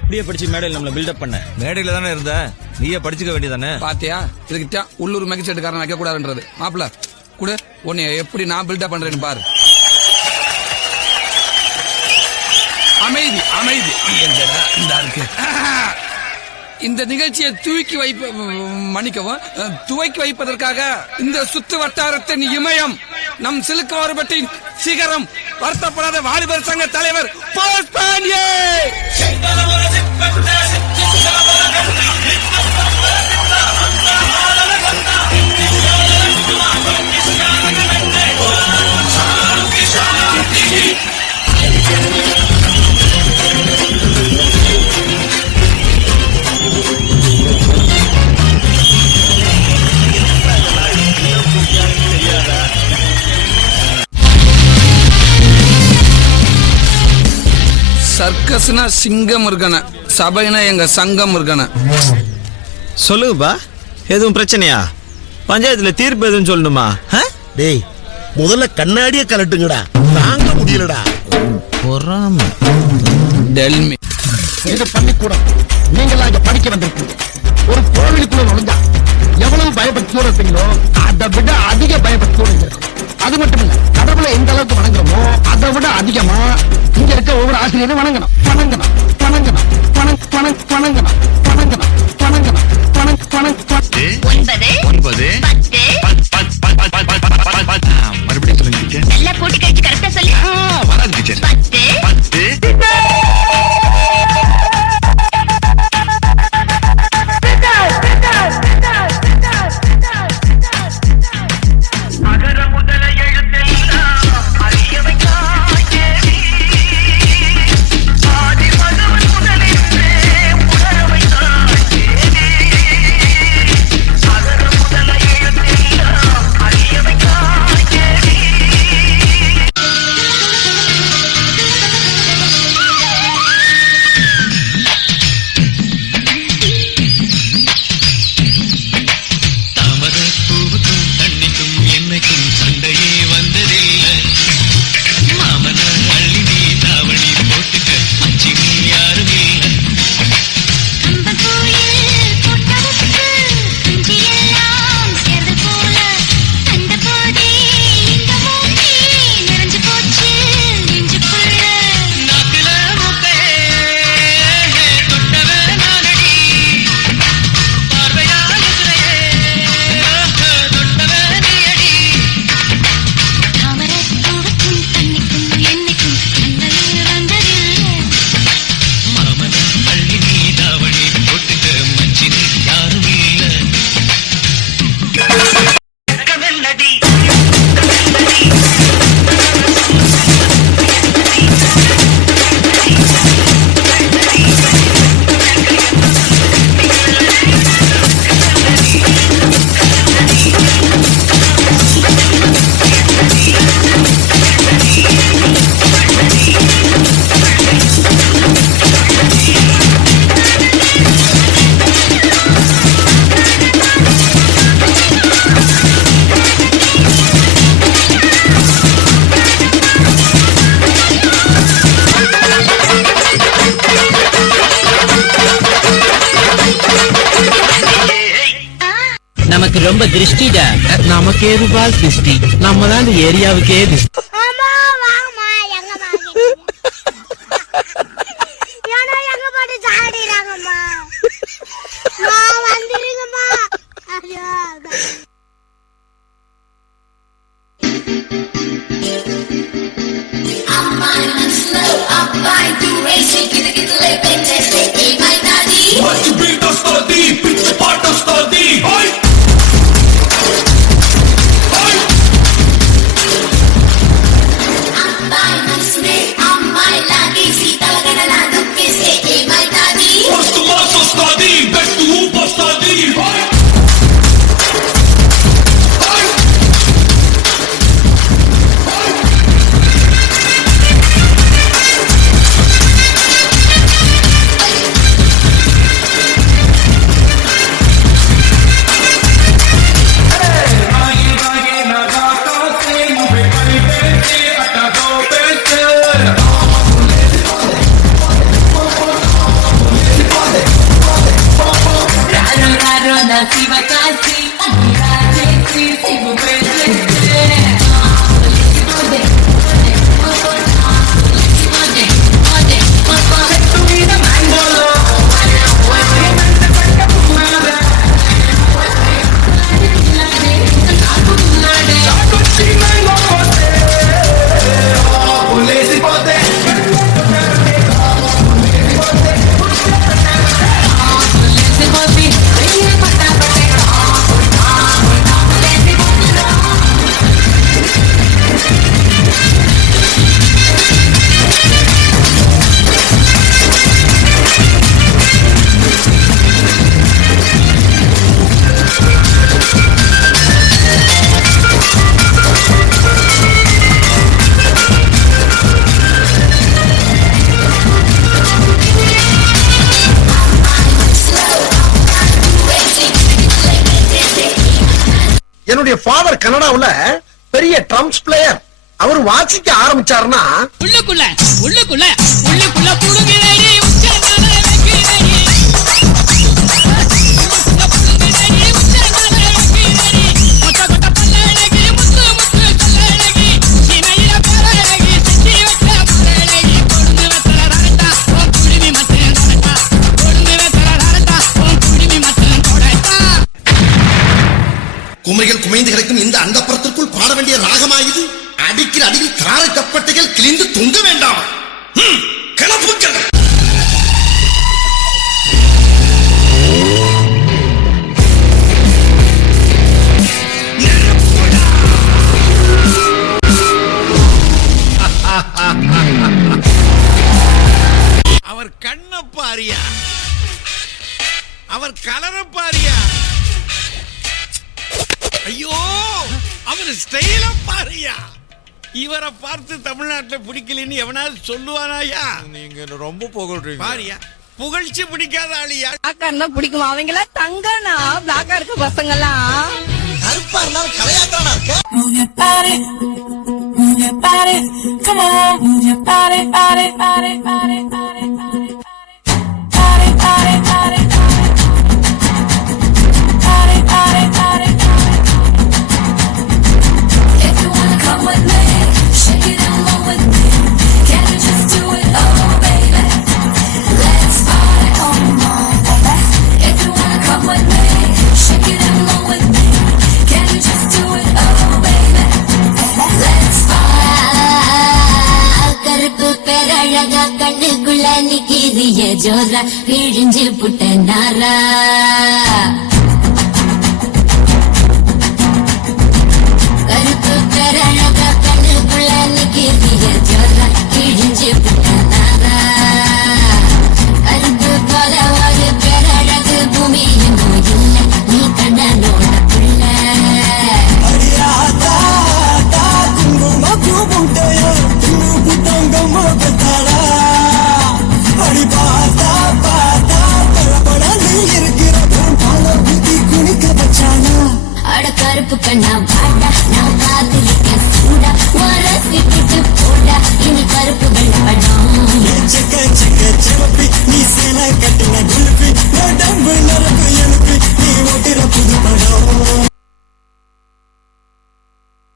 அப்படியே படிச்சு மேடையில் நம்மள பில்டப் பண்ண. மேடையில தானே இருந்த, நீயே படிச்சுக்க வேண்டியதானே. பாத்தியா, இதுக்கிட்ட உள்ளூர் மேஜிஸ்ட்ரேட்டுக்காரன் வைக்க கூடாதுன்றது. மாப்பிள கூட உன்னை எப்படி நான் பில்டப் பண்றேன்னு பாரு. அமைதி அமைதி. இந்த நிகழ்ச்சியை துவக்கி வைப்பதற்காக இந்த சுத்து வட்டாரத்தின் இமயம் நம் சிலுக்கவாறுபட்டின் சிகரம் வருத்தப்படாத வாலிபர் சங்க தலைவர் போஸ் பாண்டியே. சர்க்கஸ்னா சிங்கம் இருக்கன, சபைனா எங்க சங்கம் இருக்கன. சொல்லுங்கப்பா, எதுவும் பிரச்சனையா? பஞ்சாயத்துல தீர்ப்பு எதுவும் சொல்லணுமா? டேய், முதல்ல கண்ணாடிய கலட்டுங்கடா, தாங்க முடியலடா. பொறாம டெல்மி இது பள்ளிக்கூடம், நீங்களாம் இங்க படிக்க வந்திருக்கீங்க. ஒரு கோவிலுக்குள்ள நுழைஞ்சா எவ்வளவு பயபக்தியோட இருப்பீங்களோ அதை விட அதிக பயபக்தியோட இருக்கும். அது மட்டும் இல்ல, கடவுளை எந்த அளவுக்கு வணங்குறோமோ அதை விட அதிகமா இங்க இருக்க ஒவ்வொரு ஆசிரியரும் வணங்கணும் வணங்கணும் வணங்கணும் வணங்கணும் வணங்கணும் வணங்கணும் வணங்கணும் மறுபடியும் சொல்லுங்க. நல்லா போட்டு கழிச்சு கரெக்டா சொல்லி வராது டீச்சர். 10 நமக்கு ரொம்ப திருஷ்டிடா. நமக்கு ஏதுபா திருஷ்டி? நம்ம தான் இந்த ஏரியாவுக்கே திருஷ்டி. என்னுடைய ஃபாதர் கனடாவுல பெரிய ட்ரம்ஸ் பிளேயர். அவர் வாசிக்க ஆரம்பிச்சாருன்னா உள்ளுக்குள்ள உள்ளுக்குள்ள உள்ளுக்குள்ள புடுங்கிறேடி உச்சந்தால வைக்கிறேடி உள்ளுக்குள்ள புடுங்கிறேடி உச்சந்தால வைக்கிறேடி மொத்த கொட்ட பல்லழகி முத்து முத்து கல்லழகி சீமையில பரழகி செஞ்சி வச்ச பரழகி கொழுந்து வெத்தல ரரட்டா உன் குடிமி மத்தன் தொடட்டா கொழுந்து வெத்தல ரரட்டா உன் குடிமி மத்தன் தொடட்டா. குமரிகள் குமைந்து கிடக்கும் இந்த அந்தப்புறத்திற்குள் பாட வேண்டிய ராகமாயுது. அடிக்கிற அடியில் காரை தப்பட்டைகள் கிழிந்து தொங்க வேண்டாம். கிளப்புக்கள். அவர் கண்ண பாரியா, அவர் கலர பாரியா, ஐயோ அவர் ஸ்டைல பாரியா. இவரை பார்த்து தமிழ்நாட்டில் பிடிக்கலன்னு எவனாவது சொல்லுவானாயா? நீங்க ரொம்ப புகழ்றீங்க. பாரியா, புகழ்ச்சி பிடிக்காத ஆளியா? பிளாக்கா பிடிக்குமா? அவங்களா தங்கனா பிளாக்கா இருக்க பசங்கெல்லாம் கருப்பா இருந்தாலும் கலையாத்தானா இருக்க. Move your body, move your body, come on, move your body, body, body, body, body, body, body, body, body, body, body, body. If you wanna come with me, shake it along with me. Can you just do it, oh baby? Let's party, come on, baby. If you wanna come with me, shake it along with me. Can you just do it, oh baby? Let's party. கருப்பு பேரழகா கண்ணுக்குள்ள நிக்கிறிய ஜோரா கிழிஞ்சு புட்ட நாரா. கருப்பு பேரழகா கண்ணுக்குள்ள நிக்கிறிய ஜோரா கிழிஞ்சு புட்ட நாரா. கருப்பு போல ஒரு பேரழகு பூமியும் இல்லை, நீ கண்ணனோட புள்ள. அட கருப்பு கண்ணா வாடா, நான் காத்திருக்கேன் சூடா, உரசி விட்டு போடா, இனி கருப்பு வெள்ளப்படம். நீ சேலை கட்டின